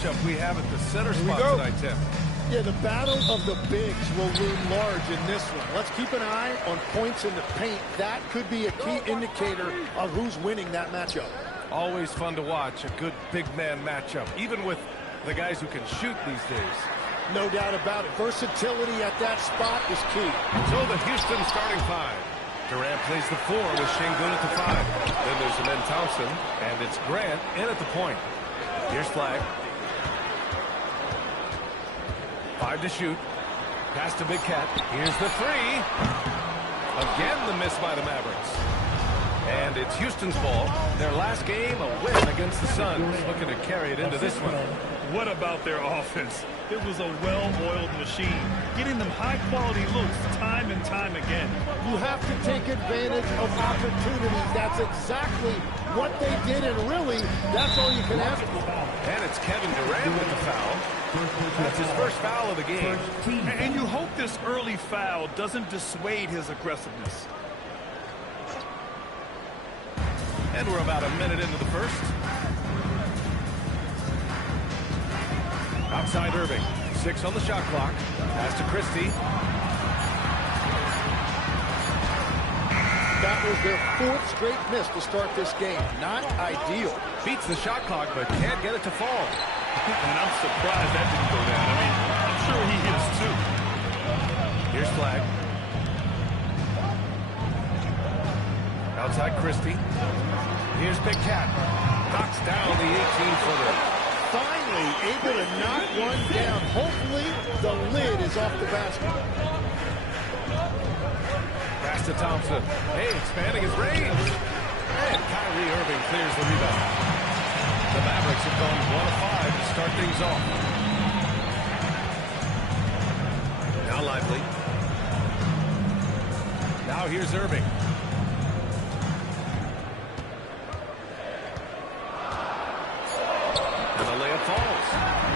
matchup we have at the center spot tonight, Tim. Yeah, the battle of the bigs will loom large in this one. Let's keep an eye on points in the paint. That could be a key indicator of who's winning that matchup. Always fun to watch a good big man matchup, even with the guys who can shoot these days. No doubt about it. Versatility at that spot is key. So the Houston starting five. Durant plays the 4 with Şengün at the 5. Then there's Amen Thompson, and it's Grant in at the point. Here's Flag. 5 to shoot. Pass to Big Cat. Here's the 3. Again the miss by the Mavericks. And it's Houston's ball. Their last game, a win against the Suns. Looking to carry it into this one. What about their offense? It was a well-oiled machine, getting them high-quality looks time and time again. You have to take advantage of opportunities. That's exactly what they did, and really, that's all you can ask for. And it's Kevin Durant with the foul. That's his first foul of the game. And you hope this early foul doesn't dissuade his aggressiveness. And we're about a minute into the first. Outside Irving. 6 on the shot clock. Pass to Christie. That was their 4th straight miss to start this game. Not ideal. Beats the shot clock, but can't get it to fall. And I'm surprised that didn't go down. I mean, I'm sure he is too. Here's Flag. Outside Christie. Here's Big Cat. Knocks down the 18-footer. Finally able to knock one down. Hopefully the lid is off the basket. Pass to Thompson. Hey, expanding his range. And Kyrie Irving clears the rebound. The Mavericks have gone 1 of 5 to start things off. Now Lively. Now here's Irving.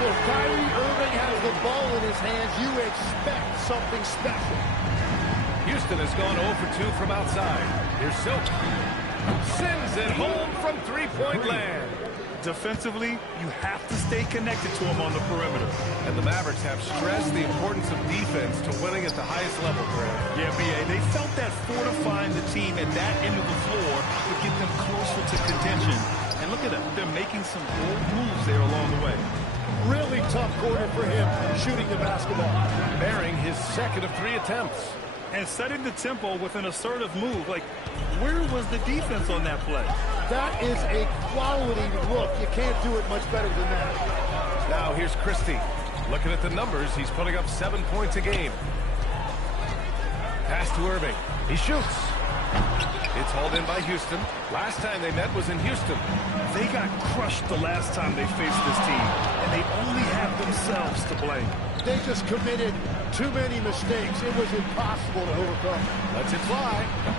If Kyrie Irving has the ball in his hands, you expect something special. Houston has gone 0 for 2 from outside. Here's Silk. Sends it home from three-point land. Defensively, you have to stay connected to him on the perimeter. And the Mavericks have stressed the importance of defense to winning at the highest level, Grant. Yeah, B.A., they felt that fortifying the team at that end of the floor would get them closer to contention. And look at them. They're making some bold moves there along the way. Really tough quarter for him shooting the basketball. Bearing his 2nd of 3 attempts. And setting the tempo with an assertive move. Like, where was the defense on that play? That is a quality look. You can't do it much better than that. Now here's Christie. Looking at the numbers, he's putting up 7 points a game. Pass to Irving. He shoots. It's hauled in by Houston. Last time they met was in Houston. They got crushed the last time they faced this team, and they only have themselves to blame. They just committed too many mistakes. It was impossible to overcome. Lets it fly.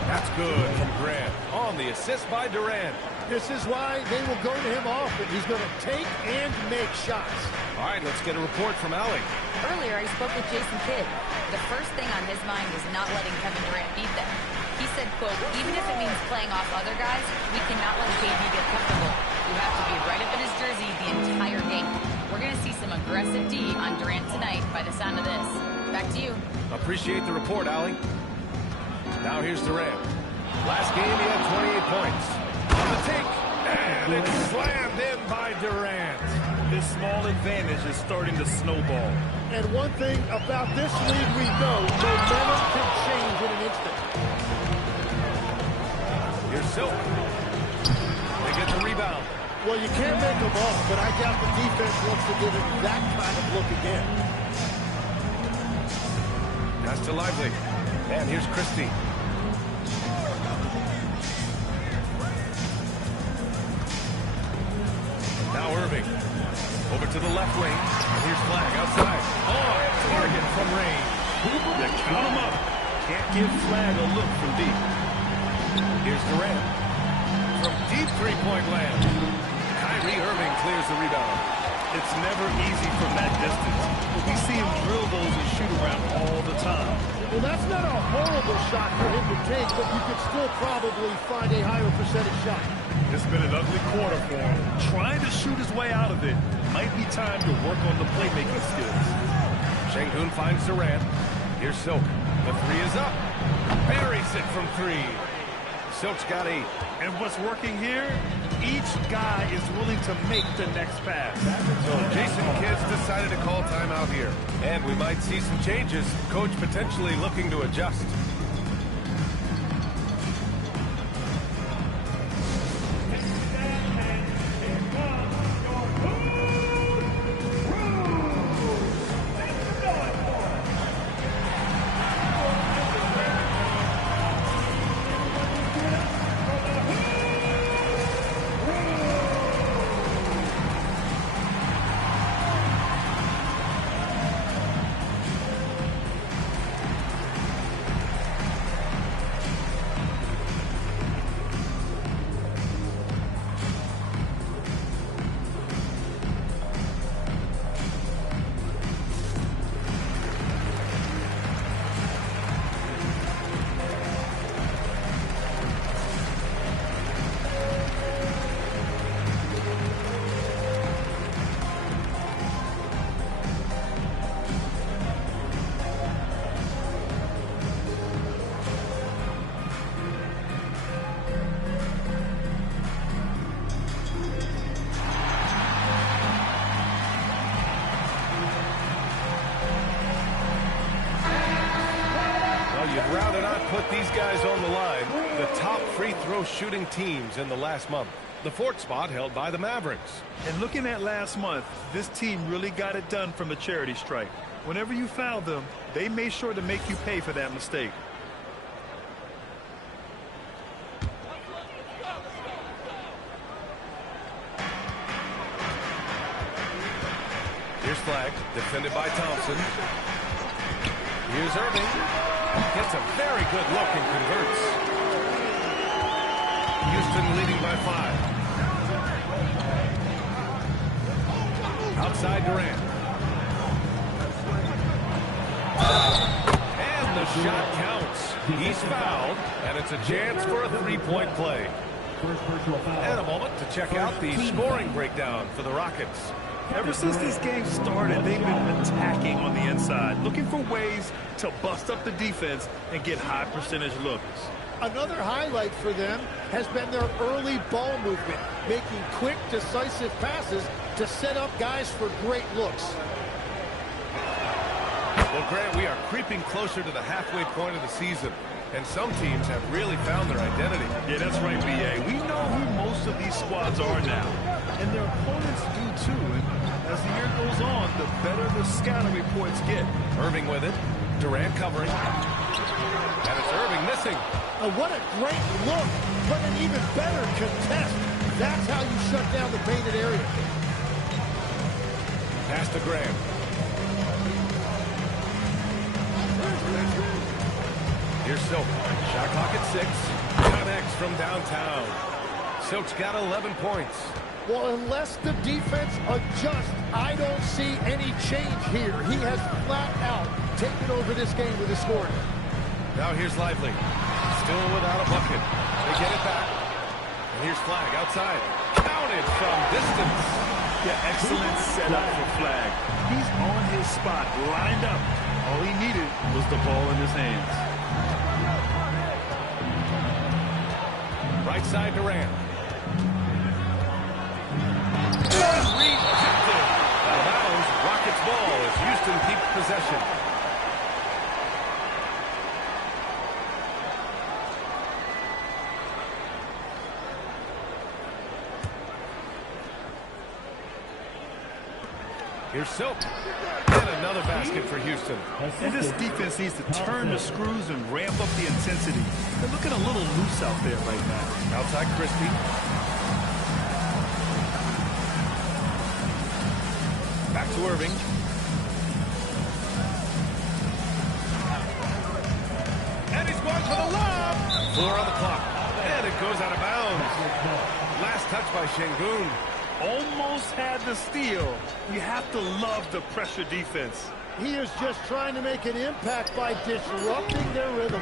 That's good from Grant. On the assist by Durant. This is why they will go to him often. He's going to take and make shots. All right, let's get a report from Allie. Earlier, I spoke with Jason Kidd. The first thing on his mind is not letting Kevin Durant beat them. He said, quote, even if it means playing off other guys, we cannot let KD get comfortable. We have to be right up in his jersey the entire game. We're going to see some aggressive D on Durant tonight by the sound of this. Back to you. Appreciate the report, Allie. Now here's Durant. Last game, he had 28 points. On the take, and it's slammed in by Durant. This small advantage is starting to snowball. And one thing about this league we know, momentum can change in an instant. Here's Silk. They get the rebound. Well, you can't make them off, but I doubt the defense wants to give him that kind of look again. Pass to Lively. And here's Christie. Now Irving. Over to the left wing. And here's Flag outside. On target from range. Yeah, count him up. Can't give Flag a look from deep. Here's Durant. From deep three-point land. Kyrie Irving clears the rebound. It's never easy from that distance. But we see him drill those and shoot around all the time. Well, that's not a horrible shot for him to take, but you could still probably find a higher percentage shot. It's been an ugly quarter for him. Trying to shoot his way out of it. Might be time to work on the playmaking skills. Sengun finds Durant. Here's Silk. The three is up. Buries it from three. Silk's got 8. And what's working here? Each guy is willing to make the next pass. So Jason Kidd's decided to call timeout here. And we might see some changes. Coach potentially looking to adjust. You'd rather not put these guys on the line. The top free throw shooting teams in the last month. The 4th spot held by the Mavericks. And looking at last month, this team really got it done from the charity stripe. Whenever you fouled them, they made sure to make you pay for that mistake. Here's Flag, defended by Thompson. Here's Irving. Gets a very good look and converts. Houston leading by 5. Outside Durant. And the shot counts. He's fouled, and it's a chance for a three-point play. And a moment to check out the scoring breakdown for the Rockets. Ever since this game started, they've been attacking on the inside, looking for ways to bust up the defense and get high percentage looks. Another highlight for them has been their early ball movement, making quick, decisive passes to set up guys for great looks. Well, Grant, we are creeping closer to the halfway point of the season, and some teams have really found their identity. Yeah, that's right, B.A. We know who most of these squads are now, and their opponents do too. And as the year goes on, the better the scouting reports get. Irving with it. Durant covering. And it's Irving missing. What a great look, but an even better contest. That's how you shut down the painted area. Pass to Graham. Here's Silk. Shot clock at 6. Connects from downtown. Silk's got 11 points. Well, unless the defense adjusts, I don't see any change here. He has flat out taken over this game with his scoring. Now here's Lively. Still without a bucket. They get it back. And here's Flag outside. Counted from distance. Yeah, excellent setup for Flag. He's on his spot, lined up. All he needed was the ball in his hands. Right side Durant. Rejected. Out of bounds. Rockets ball as Houston keeps possession. Here's Silk. And another basket for Houston. And this defense needs to turn the screws and ramp up the intensity. They're looking a little loose out there right now. Outside Christie. Back to Irving. And he's going for the lob. 4 on the clock. And it goes out of bounds. Last touch by Sengun. Almost had the steal. You have to love the pressure defense. He is just trying to make an impact by disrupting their rhythm.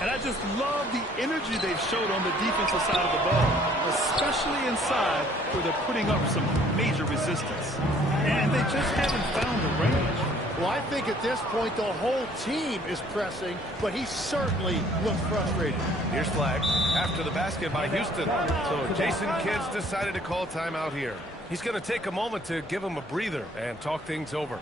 And I just love the energy they've showed on the defensive side of the ball, especially inside where they're putting up some major resistance. And they just haven't found the range. Well, I think at this point the whole team is pressing, but he certainly looks frustrated. Here's flag after the basket by Houston. So Jason Kidd's decided to call timeout here. He's going to take a moment to give him a breather and talk things over.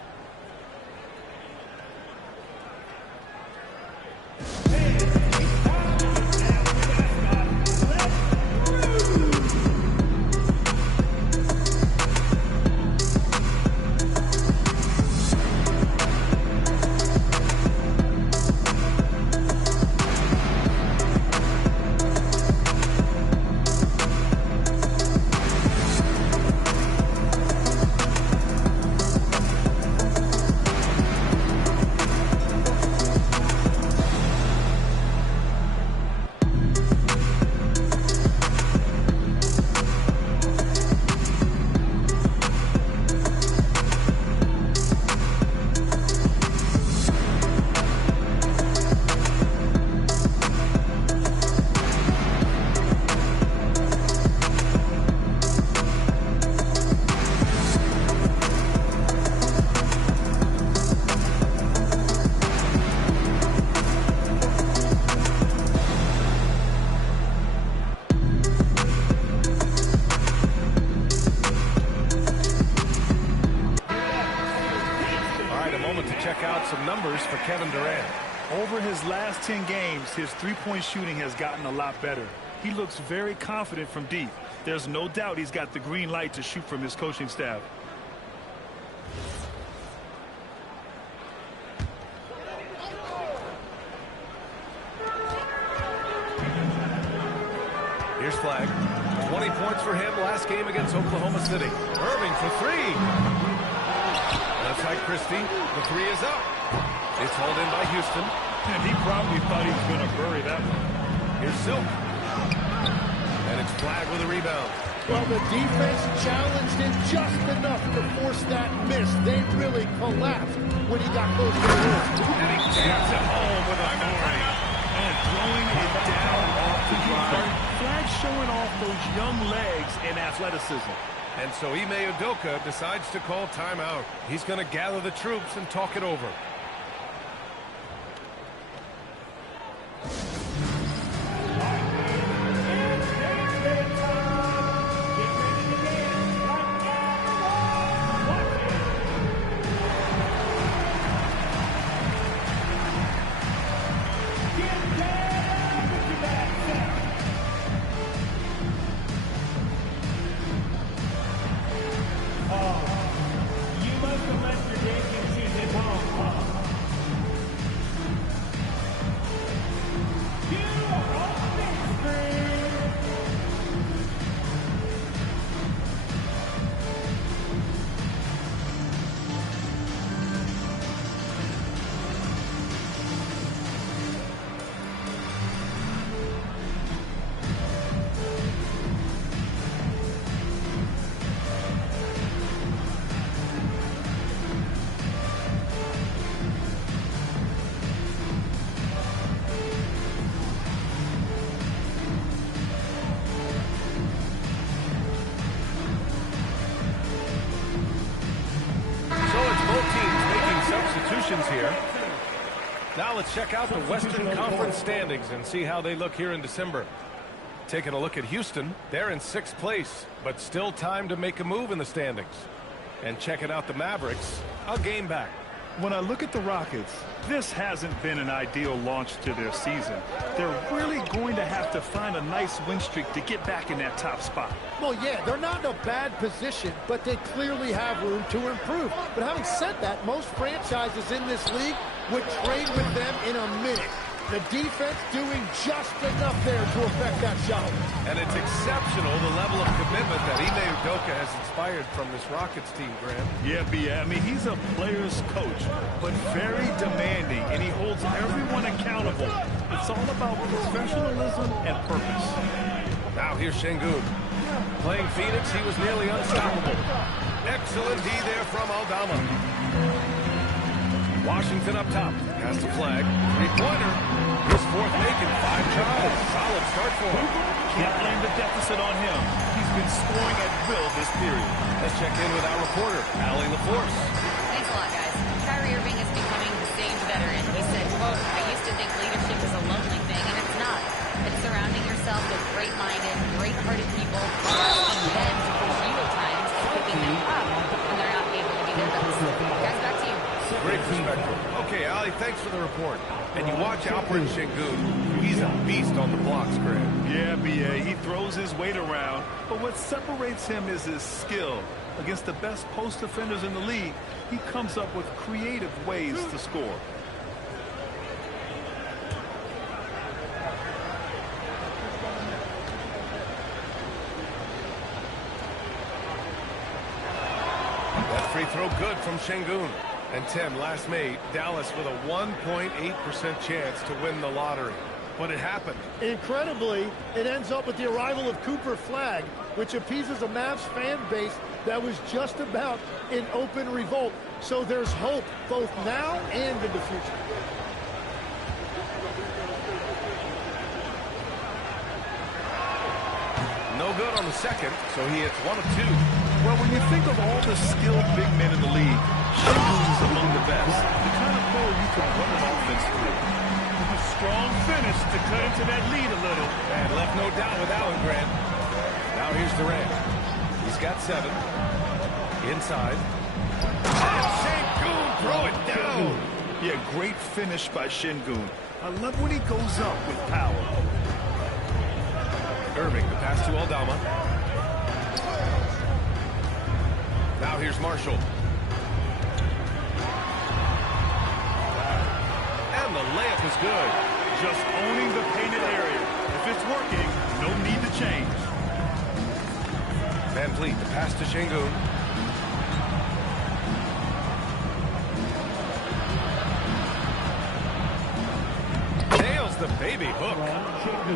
For Kevin Durant. Over his last 10 games, his three-point shooting has gotten a lot better. He looks very confident from deep. There's no doubt he's got the green light to shoot from his coaching staff. Here's flag. 20 points for him last game against Oklahoma City. Irving for three. Left side Christie. The three is up. It's hauled in by Houston. And he probably thought he was going to bury that one. Here's Silk. And it's flag with a rebound. Well, the defense challenged him just enough to force that miss. They really collapsed when he got close to the rim. And he jams it home with authority. And throwing it down off the drive. Flag showing off those young legs and athleticism. And so Ime Udoka decides to call timeout. He's going to gather the troops and talk it over. Here. Now let's check out the Western Conference standings and see how they look here in December. Taking a look at Houston, they're in 6th place, but still time to make a move in the standings. And checking out the Mavericks, a game back. When I look at the Rockets, this hasn't been an ideal launch to their season. They're really going to have to find a nice win streak to get back in that top spot. Well, yeah, they're not in a bad position, but they clearly have room to improve. But having said that, most franchises in this league would trade with them in a minute. The defense doing just enough there to affect that shot. And it's exceptional, the level of commitment that Ime Udoka has inspired from this Rockets team, Grant. Yeah, B. I mean, he's a player's coach, but very demanding, and he holds everyone accountable. It's all about professionalism and purpose. Now here's Şengün. Playing Phoenix, he was nearly unstoppable. Excellent D there from Aldama. Washington up top. Has the flag. Three-pointer. His fourth make in 5 tries. Solid start for him. Can't blame the deficit on him. He's been scoring at will this period. Let's check in with our reporter, Allie LaForce. Thanks a lot, guys. Kyrie Irving is becoming the sage veteran. He said, quote, I used to think leadership is a lonely thing, and it's not. It's surrounding yourself with great-minded, great-hearted people, asking them to push you at times and picking them up when they're not able to be their best. Guys, back to you. Great perspective. Okay, Allie, thanks for the report. And you watch Alperen Sengun. He's a beast on the blocks, Grant. Yeah, B.A., he throws his weight around, but what separates him is his skill. Against the best post defenders in the league, he comes up with creative ways to score. That free throw good from Sengun. And Tim, last May, Dallas with a 1.8% chance to win the lottery. But it happened. Incredibly, it ends up with the arrival of Cooper Flagg, which appeases a Mavs fan base that was just about in open revolt. So there's hope both now and in the future. No good on the second, so he hits 1 of 2. Well, when you think of all the skilled big men in the league, Sengun is among the best. The kind of player you can run an offense through. With a strong finish to cut into that lead a little. And left no doubt with Allen, Grant. Now here's Durant. He's got 7. Inside. And Sengun, throw it down. Yeah, great finish by Sengun. I love when he goes up with power. Irving, the pass to Aldama. Now here's Marshall. And the layup is good. Just owning the painted area. If it's working, no need to change. Van Vliet, the pass to Sengun. Nails the baby hook.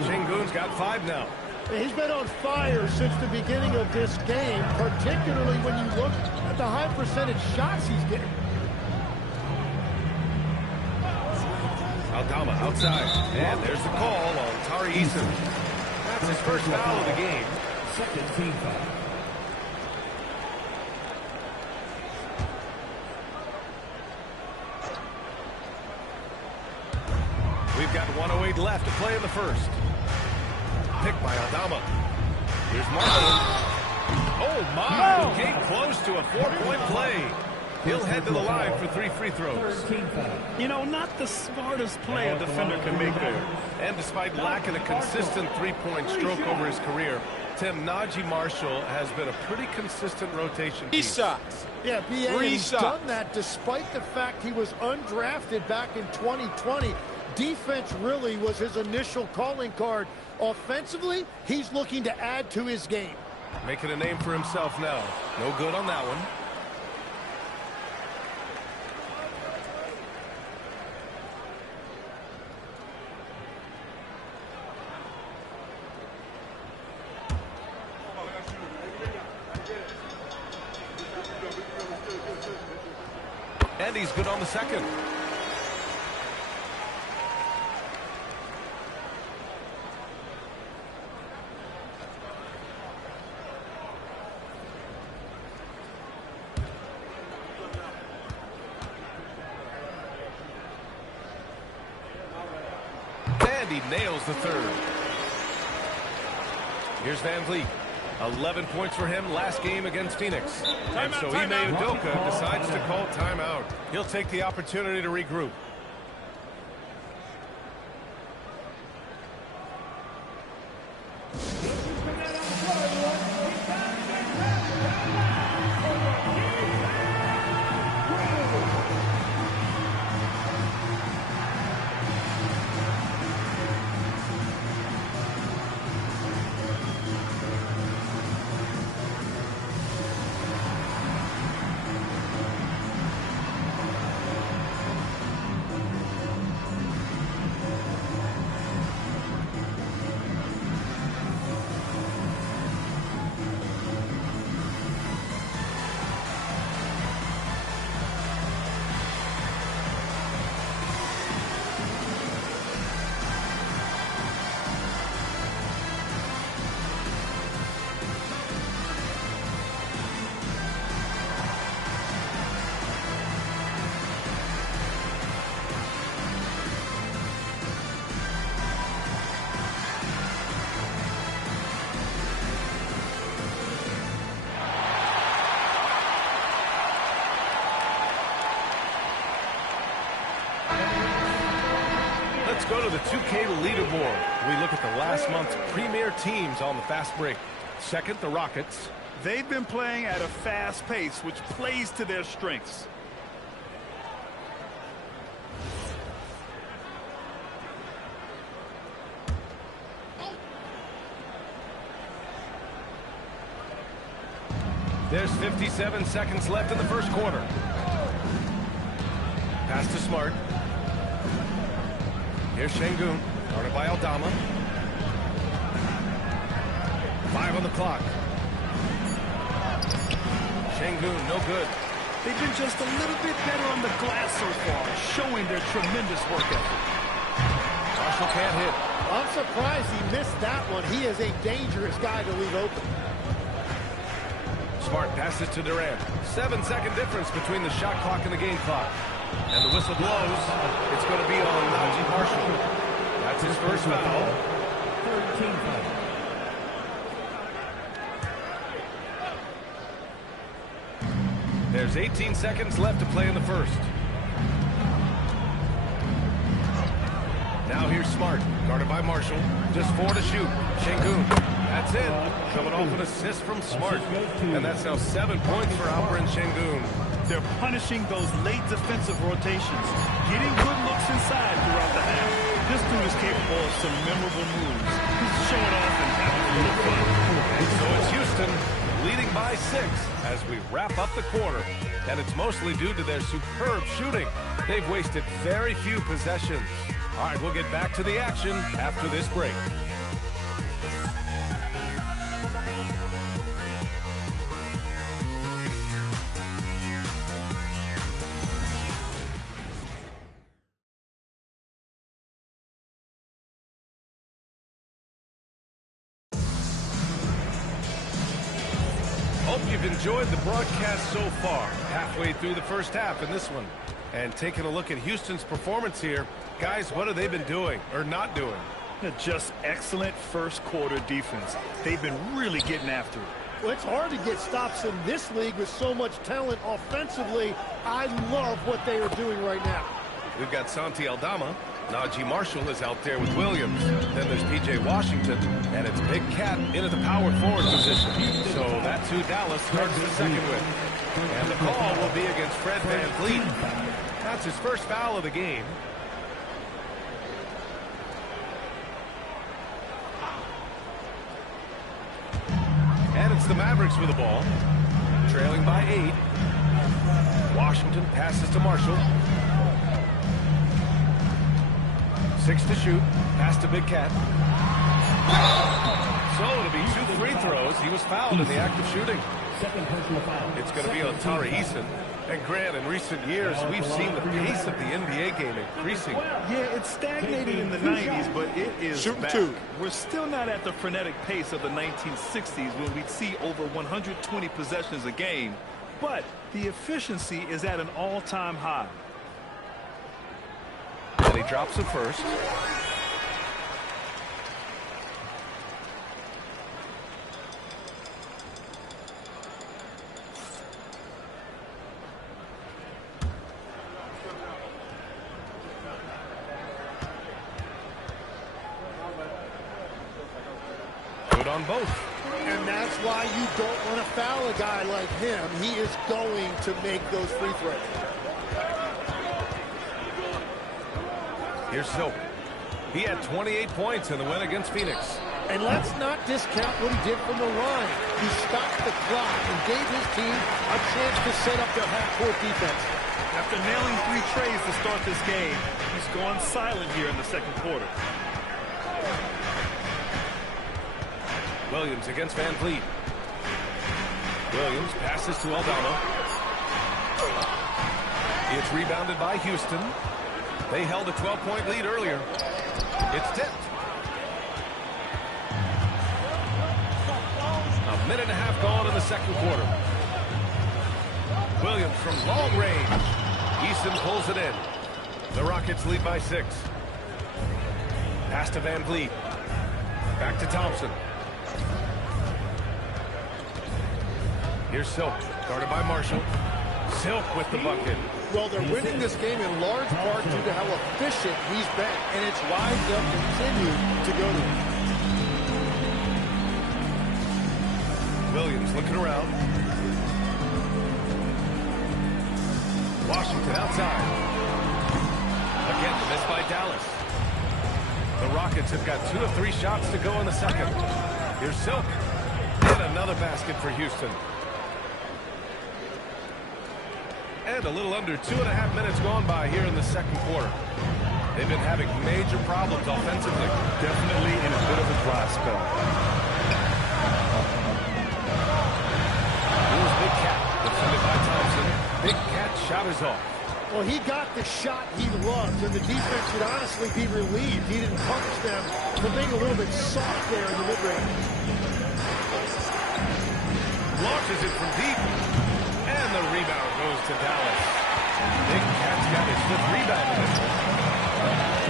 Sengun's got 5 now. He's been on fire since the beginning of this game, particularly when you look at the high percentage shots he's getting. Aldama outside. And there's the call on Tari Eason. That's his first foul of the game. Second team foul. We've got 1:08 left to play in the first. Picked by Aldama. Here's Marshall. Oh, my. He came close to a 4-point play. He'll head to the line for 3 free throws. You know, not the smartest play a defender can make there. And despite lacking a consistent three-point stroke over his career, Tim, Najee Marshall has been a pretty consistent rotation piece. Shots. Yeah, B.A. He's shots. done that despite the fact he was undrafted back in 2020. Defense really was his initial calling card. Offensively, he's looking to add to his game. Making a name for himself now. No good on that one. And he's good on the second. And he nails the third. Here's Van Vliet. 11 points for him last game against Phoenix. And so Ime Udoka decides to call timeout. He'll take the opportunity to regroup. the 2K leaderboard, we look at the last month's premier teams on the fast break. Second, the Rockets. They've been playing at a fast pace, which plays to their strengths. There's 57 seconds left in the first quarter. Pass to Smart. Here's Şengün, guarded by Aldama. 5 on the clock. Şengün, no good. They've been just a little bit better on the glass so far, showing their tremendous work ethic. Marshall can't hit. I'm surprised he missed that one. He is a dangerous guy to leave open. Smart passes to Durant. 7-second difference between the shot clock and the game clock. And the whistle blows. It's going to be on Naji Marshall. That's his first foul. Third team foul. There's 18 seconds left to play in the first. Now here's Smart, guarded by Marshall. Just 4 to shoot. Şengün. That's it. Coming off an assist from Smart. And that's now 7 points for Alperen Şengün. They're punishing those late defensive rotations, getting good looks inside throughout the half. This dude is capable of some memorable moves. He's showing off and having a little fun. And so it's Houston leading by 6 as we wrap up the quarter. And it's mostly due to their superb shooting. They've wasted very few possessions. All right, we'll get back to the action after this break. Hope you've enjoyed the broadcast so far. Halfway through the first half in this one. And taking a look at Houston's performance here, guys, what have they been doing or not doing? Just excellent first quarter defense. They've been really getting after it. Well, it's hard to get stops in this league with so much talent offensively. I love what they are doing right now. We've got Santi Aldama. Naji Marshall is out there with Williams. Then there's P.J. Washington. And it's Big Cat into the power forward position. So that's who Dallas starts the second with. And the call will be against Fred VanVleet. That's his first foul of the game. And it's the Mavericks with the ball. Trailing by 8. Washington passes to Marshall. 6 to shoot. Pass to Big Cat. So it'll be 2 free throws. He was fouled in the act of shooting. Second personal foul. It's going to be on Tari Eason. And Grant, in recent years, we've seen the pace of the NBA game increasing. Yeah, it's stagnated in the 90s, but it is back. We're still not at the frenetic pace of the 1960s when we'd see over 120 possessions a game, but the efficiency is at an all-time high. And he drops it first. On both. And that's why you don't want to foul a guy like him. He is going to make those free throws. Here's Silk. He had 28 points in the win against Phoenix. And let's not discount what he did from the line. He stopped the clock and gave his team a chance to set up their half-court defense. After nailing 3 trays to start this game, he's gone silent here in the second quarter. Williams against VanVleet. Williams passes to Aldama. It's rebounded by Houston. They held a 12-point lead earlier. It's tipped. A minute and a half gone in the second quarter. Williams from long range. Eason pulls it in. The Rockets lead by 6. Pass to VanVleet. Back to Thompson. Here's Silk, guarded by Marshall. Silk with the bucket. Well, they're winning this game in large part due to how efficient he's been, and it's why they'll continue to go to him. Williams looking around. Washington outside. Again, the miss by Dallas. The Rockets have got 2 of 3 shots to go in the second. Here's Silk. And another basket for Houston. And a little under 2.5 minutes gone by here in the second quarter. They've been having major problems offensively. Definitely in a bit of a dry spell. Here's Big Cat, defended by Thompson. Big Cat shot is off. Well, he got the shot he loves, and the defense should honestly be relieved. He didn't punish them for being a little bit soft there in the mid-range. Launches it from deep. And the rebound goes to Dallas. Big Cat's got his 5th rebound in this one.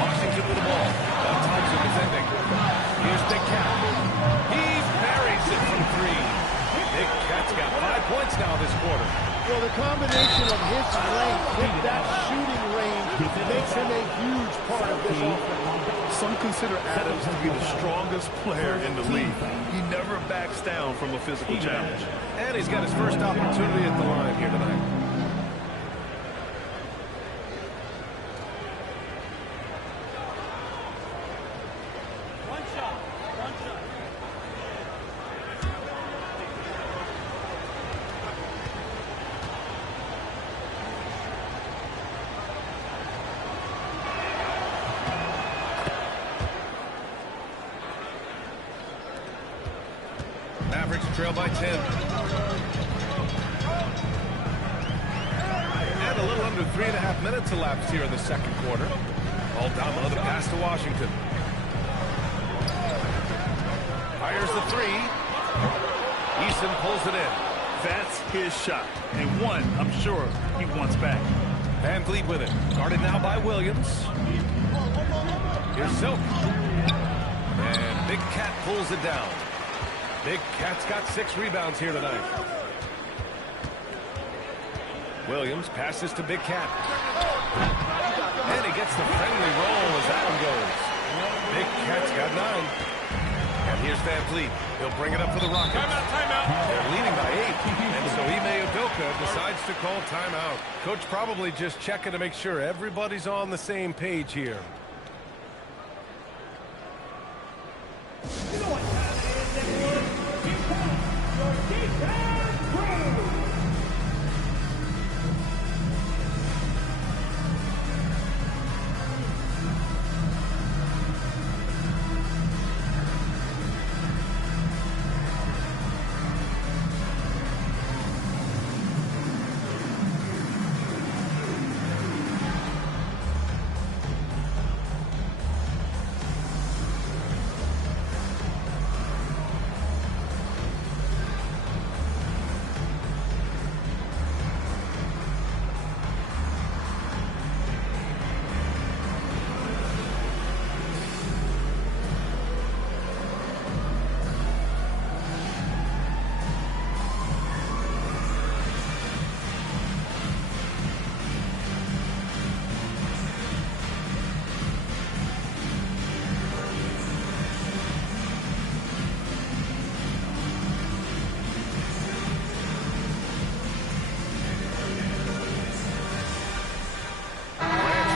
Washington with the ball. Now Thompson defending. Here's Big Cat. He buries it from 3. Big Cat's got 5 points now this quarter. Well, the combination of his length with that shooting range makes him a huge part of this offense. Some consider Adams to be the strongest player in the league. He never backs down from a physical challenge. And he's got his first opportunity at the line here tonight. Mavericks trail by 10. And a little under 3.5 minutes elapsed here in the second quarter. Aldama, the pass to Washington. Fires the 3. Eason pulls it in. That's his shot. And one, I'm sure, he wants back. Van Vliet with it. Guarded now by Williams. Here's Silk. And Big Cat pulls it down. Big Cat's got 6 rebounds here tonight. Williams passes to Big Cat. And he gets the friendly roll as that one goes. Big Cat's got 9. And here's Van Vliet. He'll bring it up for the Rockets. Timeout. They're leading by 8. And so Ime Udoka decides to call timeout. Coach probably just checking to make sure everybody's on the same page here. You know what time it is, everyone? Your defense crew!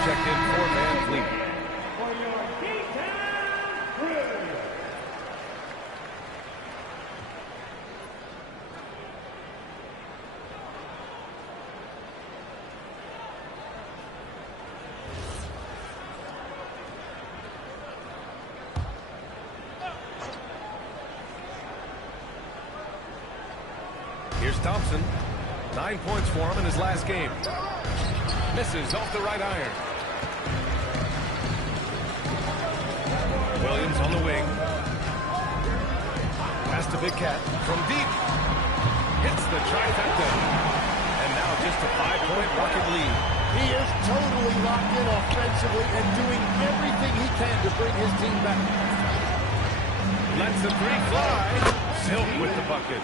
Checked in for Van Vliet. For your defense crew! Here's Thompson. 9 points for him in his last game. Misses off the right iron. Williams on the wing. Pass to Big Cat from deep. Hits the trifecta. And now just a 5-point Rocket lead. He is totally locked in offensively and doing everything he can to bring his team back. Lets the 3 fly. Silk with the bucket.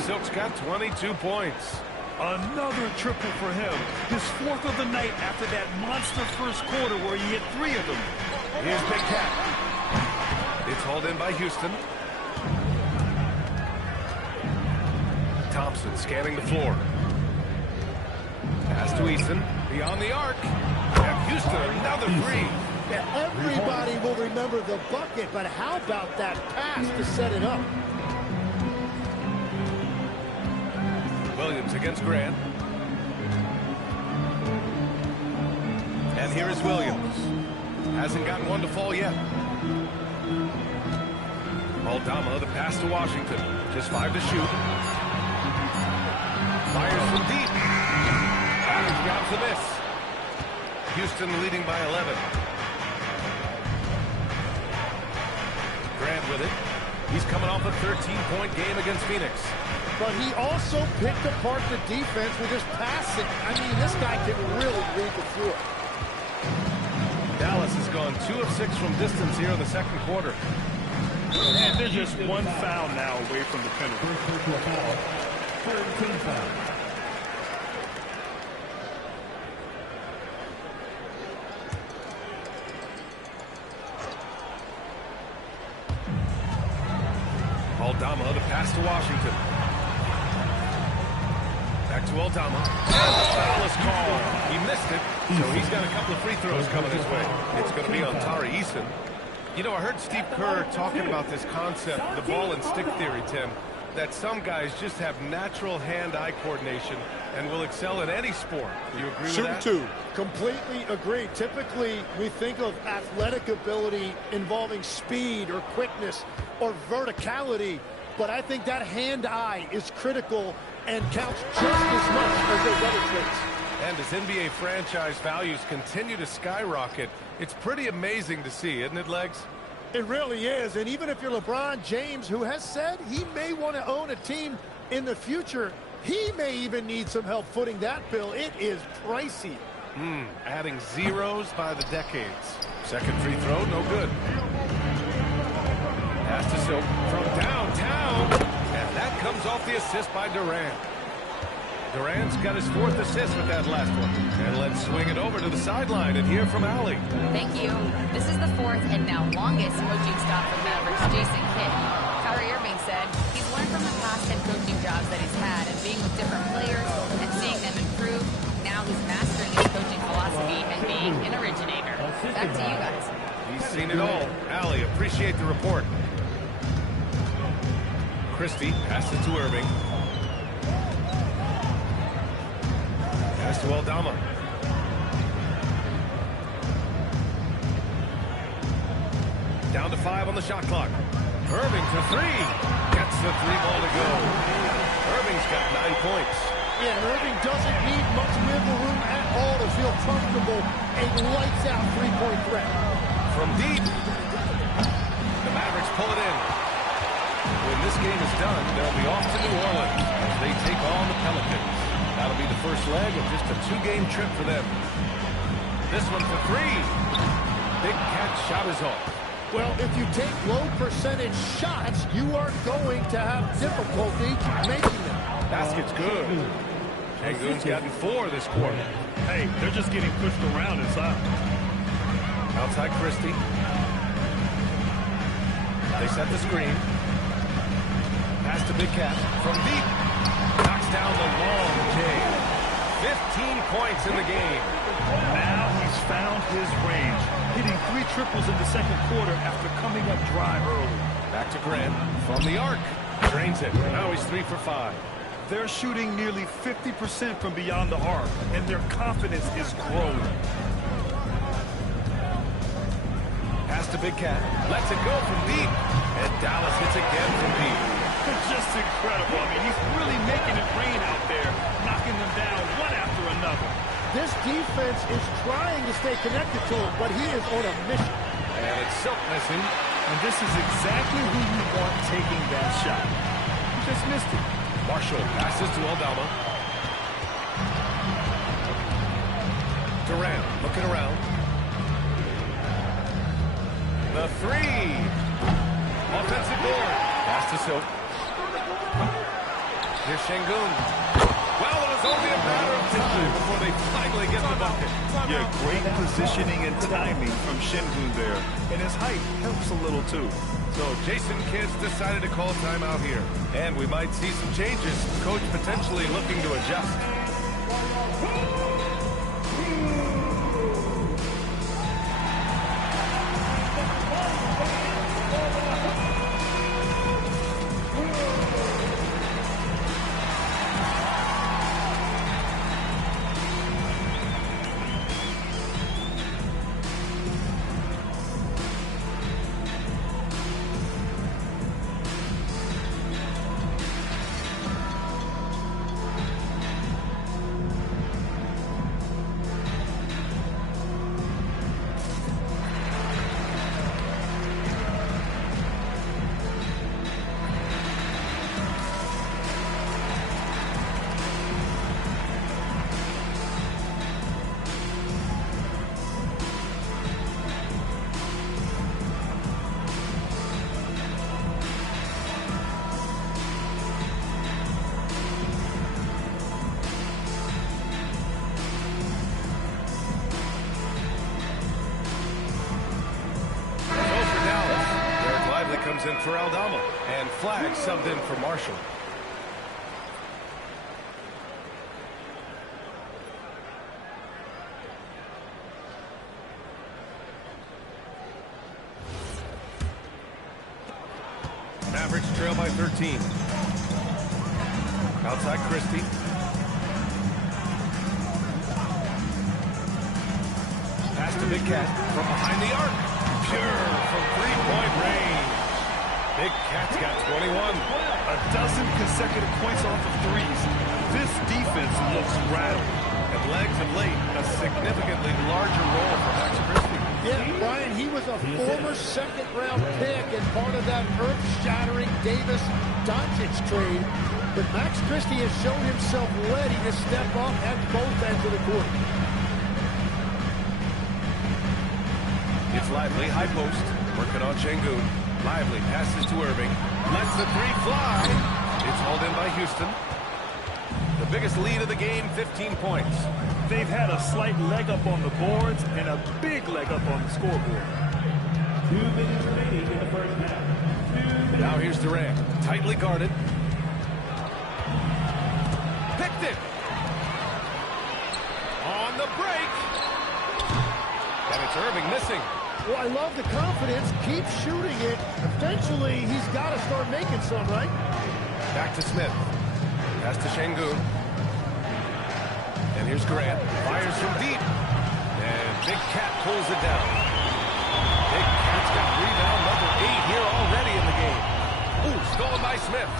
Silk's got 22 points. Another triple for him. His 4th of the night after that monster first quarter where he hit 3 of them. Here's Big Cat. It's hauled in by Houston. Thompson scanning the floor. Pass to Eason. Beyond the arc. And Houston, another 3. Yeah, everybody will remember the bucket, but how about that pass to set it up? Williams against Grant. And here is Williams. Hasn't gotten one to fall yet. Aldama, the pass to Washington. Just 5 to shoot. Fires from deep. Adams grabs the miss. Houston leading by 11. Grant with it. He's coming off a 13-point game against Phoenix. But he also picked apart the defense with his passing. I mean, this guy can really read the floor. Dallas has gone 2 of 6 from distance here in the second quarter. And they're just 1 foul now away from the penalty. Third team foul. Aldama, the pass to Washington. Back to Aldama. And the foul is called. He missed it, so he's got a couple of free throws coming his way. It's going to be on Tari Eason. You know, I heard Steve Kerr talking about this concept, the ball and stick theory, Tim, that some guys just have natural hand-eye coordination and will excel in any sport. Do you agree with that? Shooting 2. Completely agree. Typically, we think of athletic ability involving speed or quickness or verticality, but I think that hand-eye is critical and counts just as much as those other traits. And as NBA franchise values continue to skyrocket, it's pretty amazing to see, isn't it, Legs? It really is, and even if you're LeBron James, who has said he may want to own a team in the future, he may even need some help footing that bill. It is pricey. Adding zeros by the decades. Second free throw, no good. Pass to Silk from downtown, and that comes off the assist by Durant. Durant's got his 4th assist with that last one. And let's swing it over to the sideline and hear from Allie. Thank you. This is the 4th and now longest coaching stop for Mavericks Jason Kidd. Kyrie Irving said he's learned from the past head coaching jobs that he's had and being with different players and seeing them improve. Now he's mastering his coaching philosophy and being an originator. Back to you guys. He's seen it all. Allie, appreciate the report. Christie passes to Irving. Pass to Aldama. Down to 5 on the shot clock. Irving to 3. Gets the 3-ball to go. Irving's got 9 points. Yeah, and Irving doesn't need much wiggle room at all to feel comfortable. A lights-out three-point threat. From deep. The Mavericks pull it in. When this game is done, they'll be off to New Orleans as they take on the Pelicans. That'll be the first leg of just a 2-game trip for them. This one for 3. Big Cat shot is off. Well, if you take low percentage shots, you are going to have difficulty making them. Basket's good. Şengün's gotten 4 this quarter. Hey, they're just getting pushed around inside. Outside Christie. They set the screen. Pass to Big Cat from deep. Knocks down the long J. 15 points in the game. Now he's found his range, hitting 3 triples in the second quarter after coming up dry early. Back to Grant from the arc. Drains it. Now he's 3 for 5. They're shooting nearly 50% from beyond the arc, and their confidence is growing. Pass to Big Cat. Lets it go from deep. And Dallas hits again from deep. It's just incredible. I mean, he's really making it rain out there, knocking them down one after another. This defense is trying to stay connected to him, but he is on a mission. And it's Silk missing. And this is exactly who you want taking that shot. He just missed it. Marshall passes to Aldama. Durant looking around. The 3. Offensive board. Pass to Silk. Here's Şengün. Well, it was only a matter of time before they finally get the bucket. Yeah, great positioning and timing from Şengün there. And his height helps a little, too. So Jason Kidd decided to call timeout here. And we might see some changes. Coach potentially looking to adjust. Comes in for Aldama, and Flag subbed in for Marshall. Mavericks trail by 13. Outside Christie. Pass to Big Cat from behind the arc. Pure from three-point range. Big Cat's got 21. A dozen consecutive points off of threes. This defense looks rattled. And legs of late, a significantly larger role for Max Christie. Yeah, Brian, he was a former second-round pick and part of that earth-shattering Davis-Doncic trade. But Max Christie has shown himself ready to step up at both ends of the court. It's Lively, high post, working on Şengün. Lively passes to Irving, lets the three fly. It's hauled in by Houston. The biggest lead of the game, 15 points. They've had a slight leg up on the boards and a big leg up on the scoreboard. 2 minutes remaining in the first half. Now here's Durant, tightly guarded. Picked it. On the break. And it's Irving missing. Well, I love the confidence. Keep shooting it. Eventually, he's got to start making some, right? Back to Smith. Pass to Şengün. And here's Grant. Fires from deep. And Big Cat pulls it down. Big Cat's got rebound number 8 here already in the game. Ooh, stolen by Smith.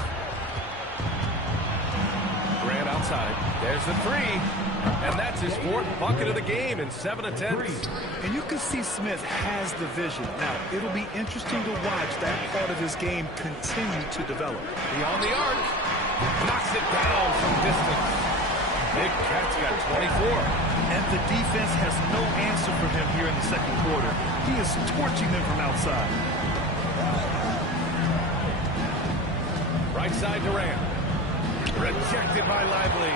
Grant outside. There's the three. And that's his 4th bucket of the game in 7 attempts. And you can see Smith has the vision. Now, it'll be interesting to watch that part of his game continue to develop. Beyond the arc. Knocks it down from distance. Big Cat's got 24. And the defense has no answer for him here in the second quarter. He is torching them from outside. Right side Durant. Rejected by Lively.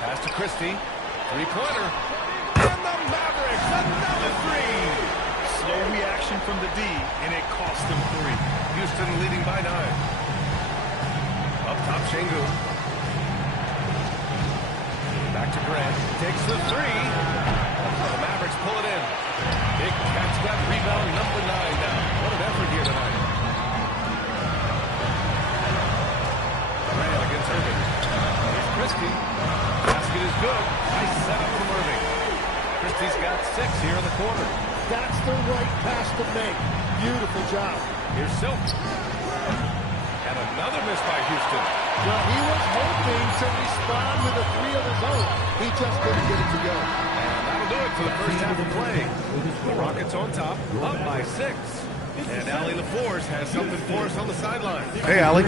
Pass to Christie. Three-pointer. And the Mavericks, another three. Slow reaction from the D, and it cost them 3. Houston leading by 9. Up top, Şengün. Back to Grant. Takes the three. The Mavericks pull it in. Big Cat's got rebound number 9 now. What an effort here tonight. Grant against Irving. Here's Christie. Basket is good. Nice setup from Irving. Christie's got 6 here in the quarter. That's the right pass to make. Beautiful job. Here's Silk. And another miss by Houston. Well, he was hoping to respond with a three of his own. He just couldn't get it to go. And that'll do it for the first half of play. The Rockets on top, up by 6. And Allie LaForce has something for us on the sideline. Hey, Allie.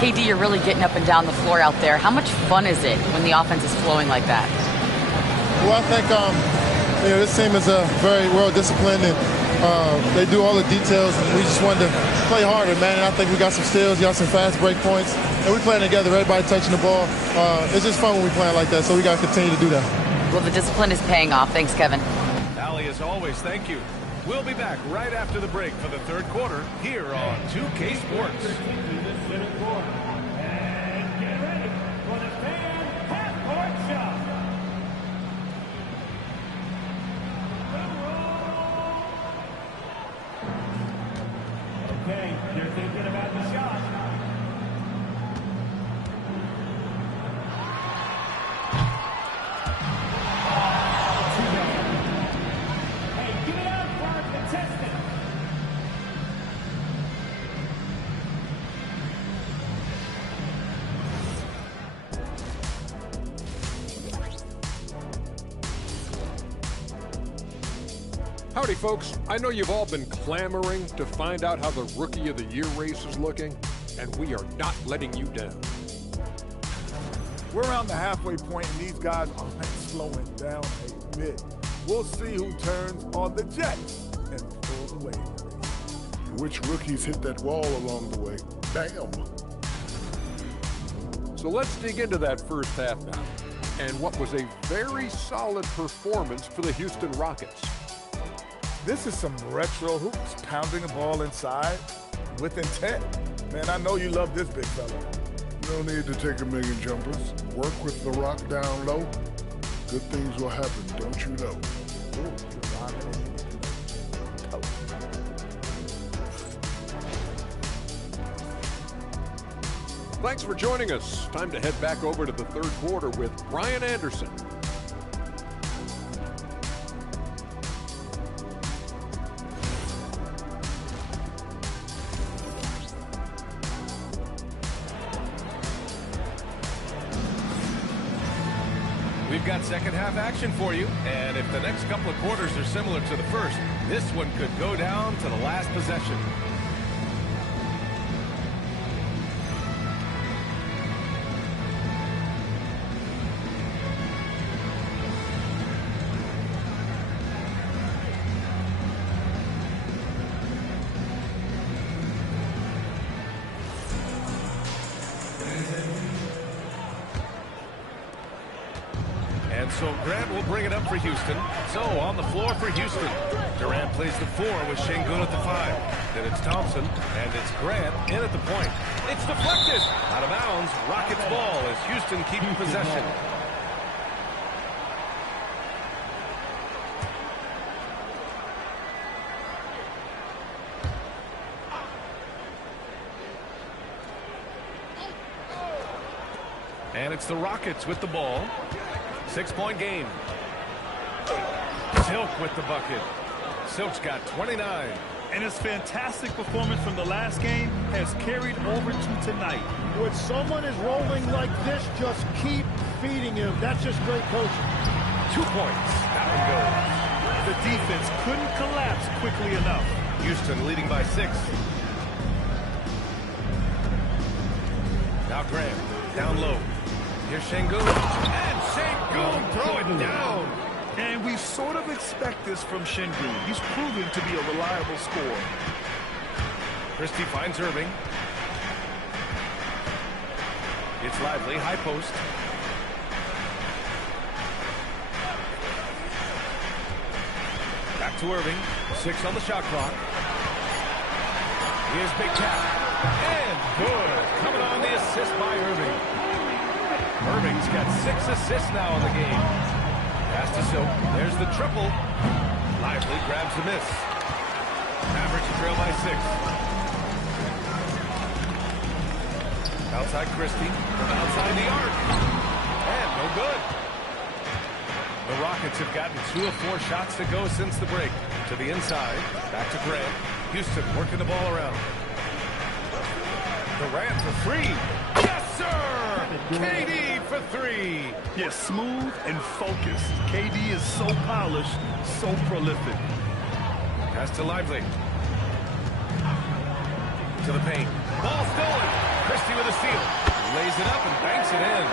KD, you're really getting up and down the floor out there. How much fun is it when the offense is flowing like that? Well, I think this team is very well disciplined, and They do all the details, and we just wanted to play harder, man. And I think we got some steals, got some fast break points, and we playing together. Everybody touching the ball. It's just fun when we playing like that, so we got to continue to do that. Well, the discipline is paying off. Thanks, Kevin. Allie, as always, thank you. We'll be back right after the break for the third quarter here on 2K Sports. And get ready for the fan half-court shot. Okay, you're thinking about the shot. Hey, give it up for our contestant. Howdy, folks. I know you've all been clamoring to find out how the Rookie of the Year race is looking, and we are not letting you down. We're around the halfway point, and these guys aren't slowing down a bit. We'll see who turns on the Jets and pulls away. Which rookies hit that wall along the way? Bam! So let's dig into that first half now, and what was a very solid performance for the Houston Rockets. This is some retro hoops, pounding the ball inside with intent. Man, I know you love this big fella. No need to take a million jumpers. Work with the rock down low. Good things will happen, don't you know? Ooh, Thanks for joining us. Time to head back over to the third quarter with Brian Anderson. We've got second half action for you, and if the next couple of quarters are similar to the first, this one could go down to the last possession. And so Grant will bring it up for Houston. So on the floor for Houston. Durant plays the 4 with Şengün at the 5. Then it's Thompson, and it's Grant in at the point. It's deflected. Out of bounds. Rockets ball as Houston keeping possession. And it's the Rockets with the ball. 6-point game. Silk with the bucket. Silk's got 29. And his fantastic performance from the last game has carried over to tonight. When someone is rolling like this, just keep feeding him. That's just great coaching. 2 points. That one goes. The defense couldn't collapse quickly enough. Houston leading by 6. Now Graham, down low. Here's Şengün. And Şengün throw it down. And we sort of expect this from Şengün. He's proven to be a reliable scorer. Christie finds Irving. It's Lively, high post. Back to Irving. 6 on the shot clock. Here's Big Cat. And good. Coming on the assist by Irving. Irving's got 6 assists now in the game. Pass to Silk. There's the triple. Lively grabs the miss. Mavericks trail by 6. Outside Christie. From outside the arc. And no good. The Rockets have gotten 2 of 4 shots to go since the break. To the inside. Back to Grant. Houston working the ball around. Durant for 3. Yes, sir! KD for 3. Yes, smooth and focused. KD is so polished, so prolific. Pass to Lively. To the paint. Ball stolen. Christie with a steal. Lays it up and banks it in.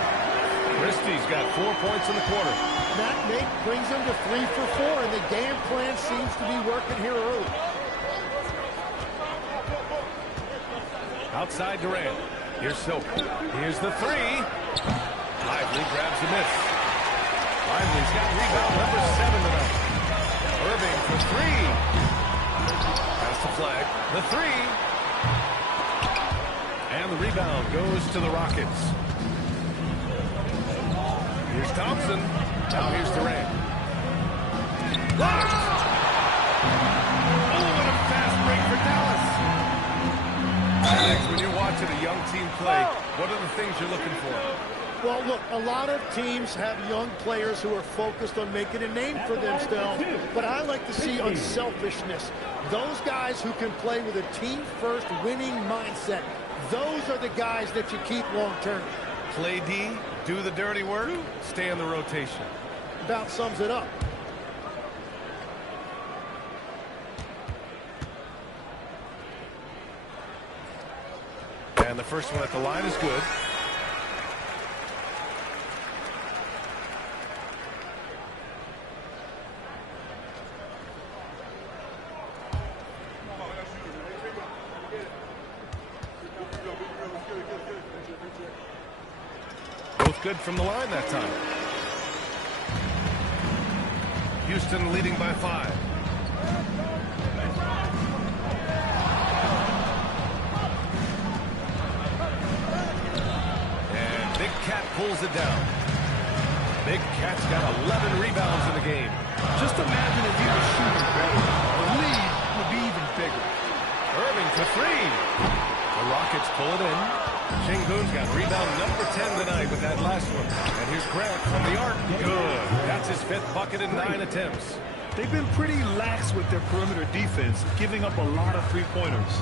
Christie's got 4 points in the quarter. That make brings them to 3 for 4, and the game plan seems to be working here early. Outside Durant. Here's Silk. Here's the three. Lively grabs the miss. Lively's got rebound number 7 tonight. Irving for three. Pass the flag. The three. And the rebound goes to the Rockets. Here's Thompson. Now here's Durant. Blocked. Oh, what a fast break for Dallas. Alex, when you're watching a young team play, what are the things you're looking for? Well, look, a lot of teams have young players who are focused on making a name for themselves, but I like to see unselfishness. Those guys who can play with a team-first winning mindset, those are the guys that you keep long-term. Play D, do the dirty work, stay in the rotation. About sums it up. And the first one at the line is good. Both good from the line that time. Houston leading by 5. And Big Cat pulls it down. Big Cat's got 11 rebounds in the game. Just imagine if he was shooting better. The lead would be even bigger. Irving for three. The Rockets pull it in. Şengün's got rebound number 10 tonight with that last one. And here's Grant from the arc. Good. That's his 5th bucket in 9 attempts. They've been pretty lax with their perimeter defense, giving up a lot of three-pointers.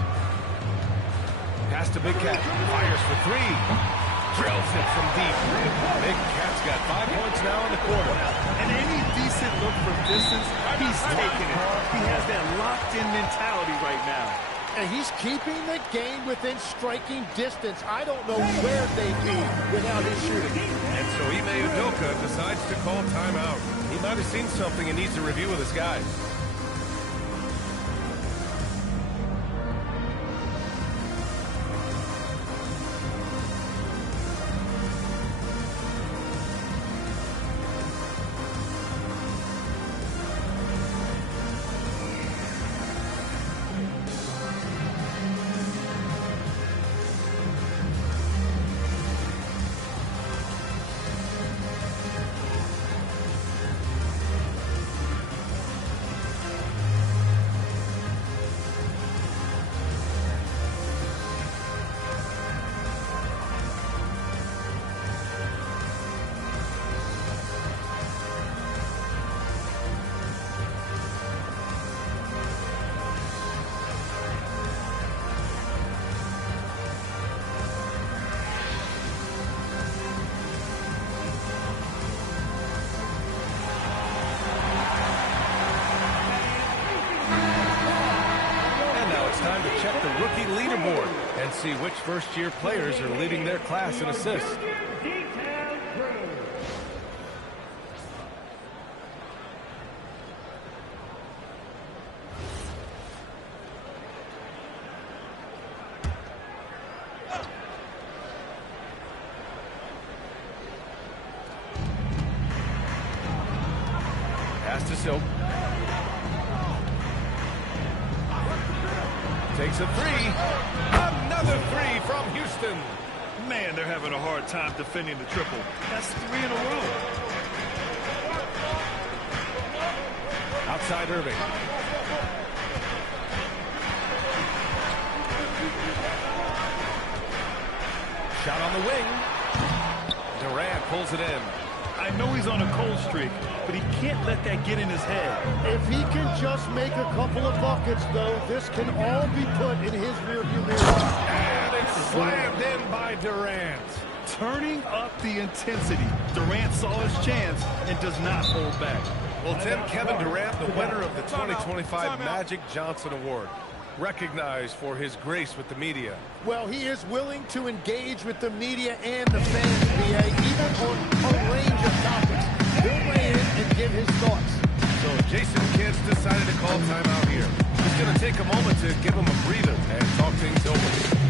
Pass to Big Cat. Fires for three. Drills it from deep. Big Cat's got 5 points now in the quarter. And any decent look from distance, he's taking it. He has that locked-in mentality right now. And he's keeping the game within striking distance. I don't know where they'd be without his shooting. And so Ime Udoka decides to call timeout. He might have seen something and needs a review with his guys. Check the rookie leaderboard and see which first-year players are leading their class in assists. Pass to Silk. Takes a three. Another three from Houston. Man, they're having a hard time defending the triple. That's 3 in a row. Outside Irving. Shot on the wing. Durant pulls it in. I know he's on a cold streak, but he can't let that get in his head. If he can just make a couple of buckets, though, this can all be put in his rearview mirror. And it's slammed in by Durant. Turning up the intensity. Durant saw his chance and does not hold back. Well, Tim, Kevin Durant, the winner of the 2025 Magic Johnson Award. recognized for his grace with the media. Well, he is willing to engage with the media and the fans, B.A., even on a range of topics. He'll weigh in and give his thoughts. So Jason Kidd's decided to call timeout here. He's going to take a moment to give him a breather and talk things over.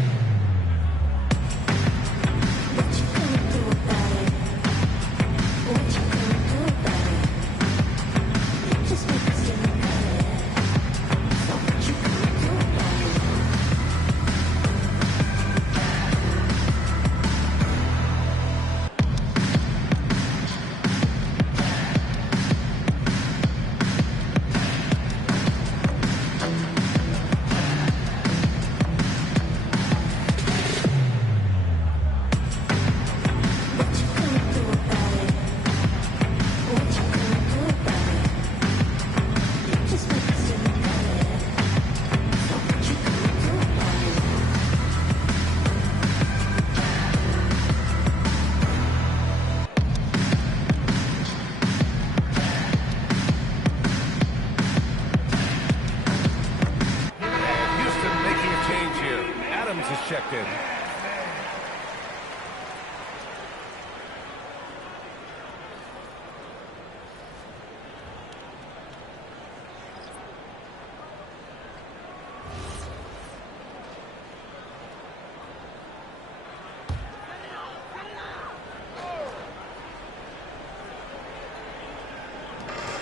Checked in.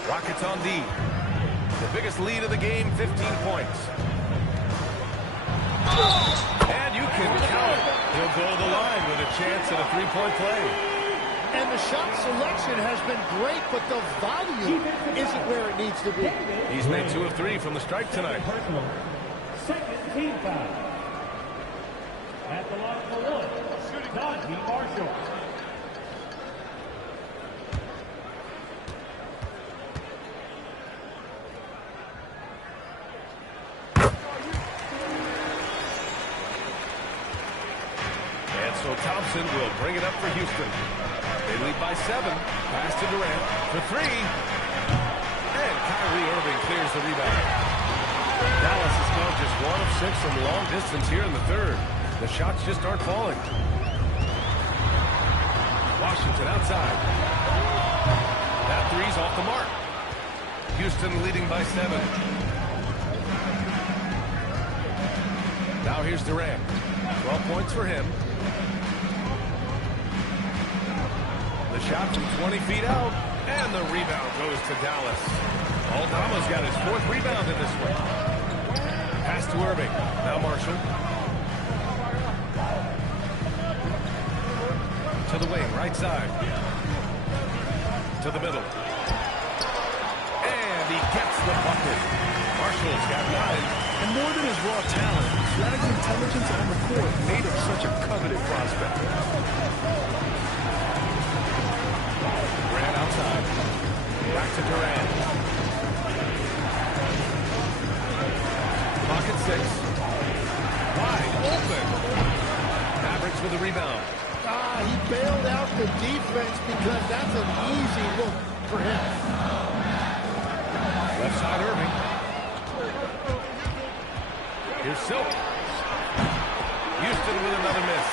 Rockets on D. The biggest lead of the game, 15 points. And you can count it. He'll go to the line with a chance at a three-point play. And the shot selection has been great, but the volume isn't where it needs to be. He's made 2 of 3 from the stripe tonight. Second team foul. At the line for one, Naji Marshall. So Thompson will bring it up for Houston. They lead by 7. Pass to Durant for 3. And Kyrie Irving clears the rebound. Dallas has gone just 1 of 6 from long distance here in the third. The shots just aren't falling. Washington outside. That three's off the mark. Houston leading by 7. Now here's Durant. 12 points for him. The shot from 20 feet out, and the rebound goes to Dallas. Aldama's got his 4th rebound in this one. Pass to Irving. Now Marshall. To the wing, right side. To the middle. And he gets the bucket. Marshall's got 9. And more than his raw talent, Flag's intelligence on the court made him such a coveted prospect. Outside. Back to Durant. Pocket 6. Wide open. Mavericks with a rebound. He bailed out the defense because that's an easy look for him. Left side Irving. Here's Silk. Houston with another miss.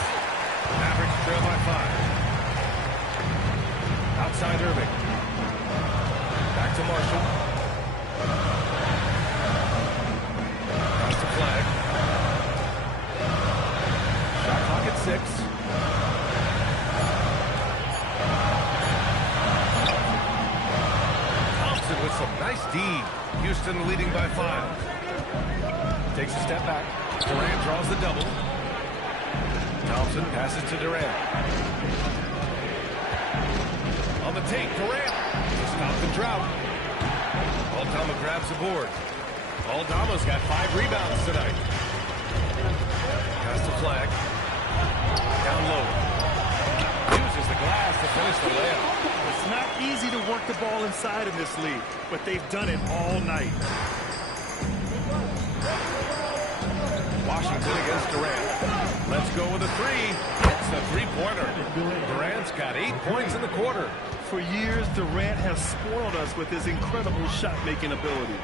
Mavericks trail by 5. Outside Irving. Back to Marshall. Pass to Flag. Shot clock at 6. Thompson with some nice D. Houston leading by 5. Takes a step back. Durant draws the double. Thompson passes to Durant. On the take, Durant to stop the drought. Aldama grabs the board. Aldama's got 5 rebounds tonight. Pass to Flag. Down low. Uses the glass to finish the layup. It's not easy to work the ball inside in this league, but they've done it all night. Washington against Durant. Let's go with a 3. It's a 3-pointer. Durant's got 8 points in the quarter. For years, Durant has spoiled us with his incredible shot-making ability.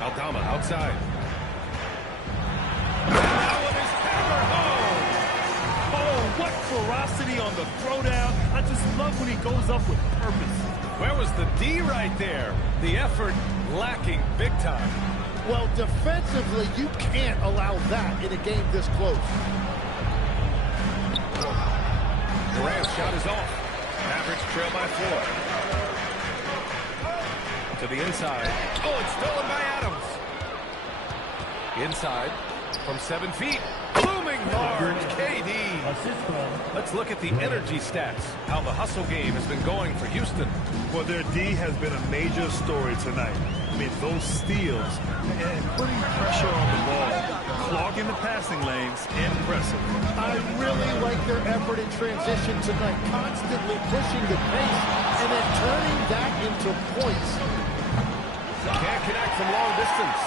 Aldama outside. That one is hammered home. Oh, what ferocity on the throwdown. I just love when he goes up with purpose. Where was the D right there? The effort lacking big time. Well, defensively, you can't allow that in a game this close. Durant's shot is off. Mavericks trail by 4. To the inside. Oh, it's stolen by Adams. Inside from 7 feet. Blooming hard, KD. Let's look at the energy stats. How the hustle game has been going for Houston. Well, their D has been a major story tonight. I mean, those steals and putting pressure on the ball, clogging the passing lanes, impressive. I really like their effort in transition tonight, constantly pushing the pace and then turning that into points. Can't connect from long distance.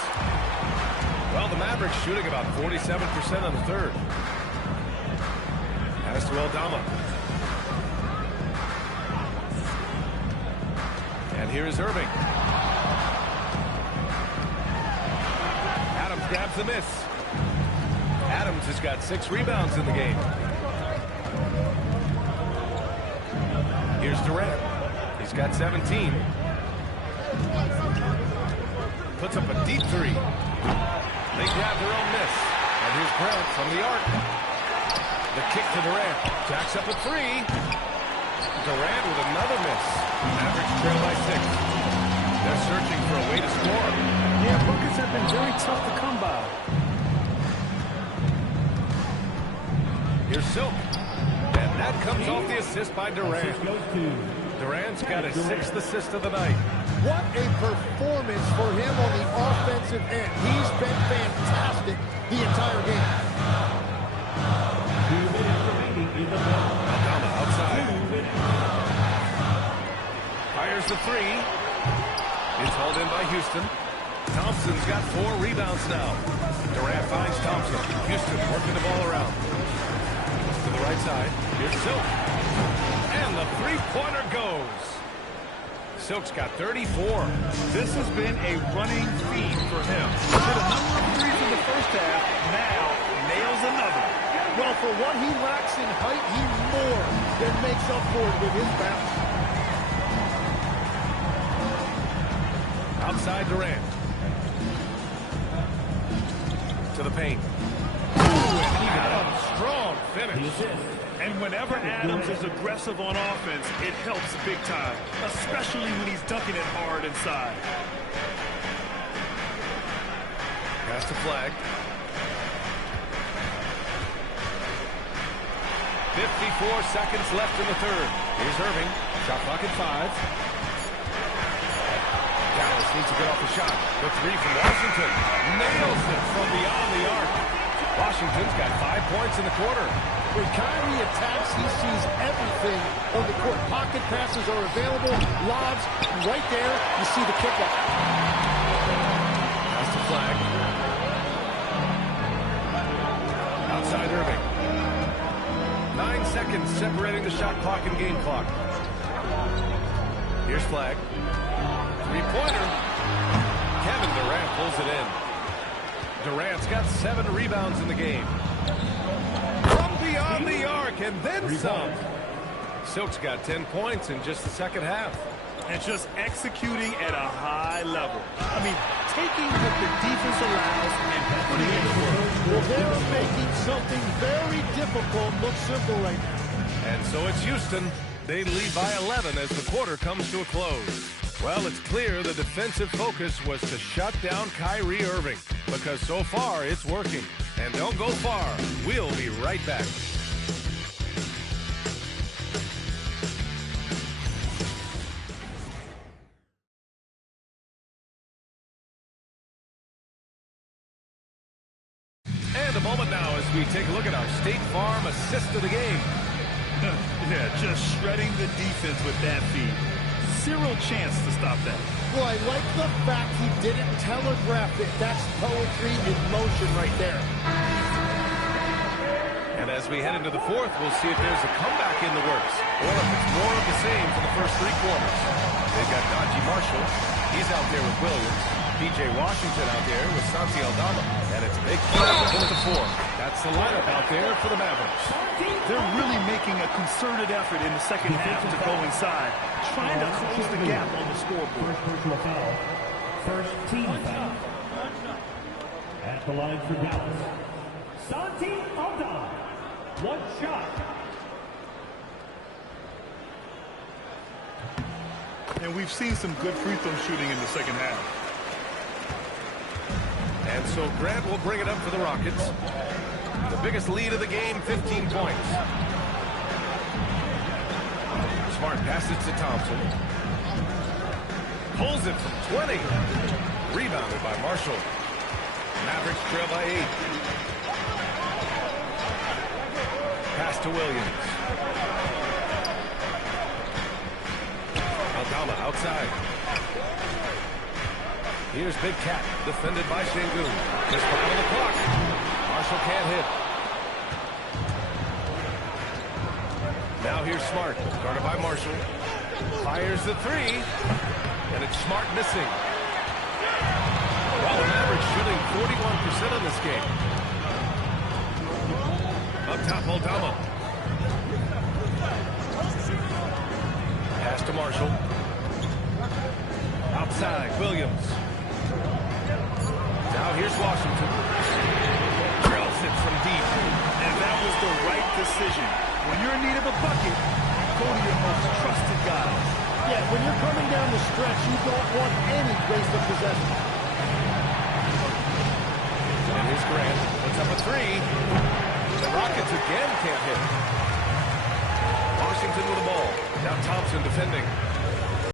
Well, the Mavericks shooting about 47% on the third. Pass to Aldama. And here is Irving. Adams grabs the miss. Adams has got 6 rebounds in the game. Here's Durant. He's got 17. Puts up a deep 3. They grab their own miss. And here's Grant from the arc. The kick to Durant. Jacks up a 3. Durant with another miss. Mavericks trail by 6. They're searching for a way to score. Yeah, buckets have been very tough to come by. Here's Silk. And that comes off the assist by Durant. Durant's got his 6th assist of the night. What a performance for him on the offensive end. He's been fantastic the entire game. Aldama outside. Fires the 3. It's hauled in by Houston. Thompson's got 4 rebounds now. Durant finds Thompson. Houston working the ball around. To the right side. Here's Silk. And the 3-pointer goes. Silk's got 34. This has been a running theme for him. Hit a number of threes in the first half. Now nails another. Well, for what he lacks in height, he more than makes up for it with his bounce. Outside Durant. To the paint. Ooh, and he got a strong finish. And whenever Adams is aggressive on offense, it helps big time, especially when he's dunking it hard inside. Pass to Flag. 54 seconds left in the third. Here's Irving. Shot clock at 5. Dallas needs to get off the shot. The 3 from Washington. Nails it from beyond the arc. Washington's got 5 points in the quarter. When Kyrie attacks, he sees everything on the court. Pocket passes are available. Lobs, right there, you see the kick out. Pass to Flag. Outside Irving. 9 seconds separating the shot clock and game clock. Here's Flag. 3-pointer. Kevin Durant pulls it in. Durant's got 7 rebounds in the game. From beyond the arc, and then some. Silk's got 10 points in just the second half. And just executing at a high level. I mean, taking what the defense allows and putting it to work. Well, they're making something very difficult look simple right now. And so it's Houston. They lead by 11 as the quarter comes to a close. Well, it's clear the defensive focus was to shut down Kyrie Irving, because so far it's working. And don't go far. We'll be right back. And a moment now as we take a look at our State Farm assist of the game. Yeah, just shredding the defense with that feed. Zero chance to stop that. Well, I like the fact he didn't telegraph it. That's poetry in motion right there. And as we head into the fourth, we'll see if there's a comeback in the works, or if it's more of the same for the first 3 quarters. They've got Najee Marshall. He's out there with Williams. P.J. Washington out there with Santi Aldama. And it's big with the 4. That's the lineup out there for the Mavericks. They're really making a concerted effort in the second half to go inside, trying to close the gap on the scoreboard. First team foul. At the line for Dallas, Santi Aldama. One shot. And we've seen some good free throw shooting in the second half. And so Grant will bring it up for the Rockets. The biggest lead of the game, 15 points. Smart passes to Thompson. Pulls it from 20. Rebounded by Marshall. Mavericks trail by 8. Pass to Williams. Aldama outside. Here's Big Cat, defended by Sengun. Just 5 on the clock. Marshall can't hit. Now here's Smart, guarded by Marshall. Fires the 3. And it's Smart missing. Well, the Mavericks shooting 41% in this game. Up top, Aldama. Pass to Marshall. Outside, Williams. Now here's Washington. Trails it from deep. And that was the right decision. When you're in need of a bucket, go to your most trusted guys. Yeah, when you're coming down the stretch, you don't want any waste of possession. And here's Grant. Puts up a 3. The Rockets again can't hit. Washington with the ball. Now Thompson defending.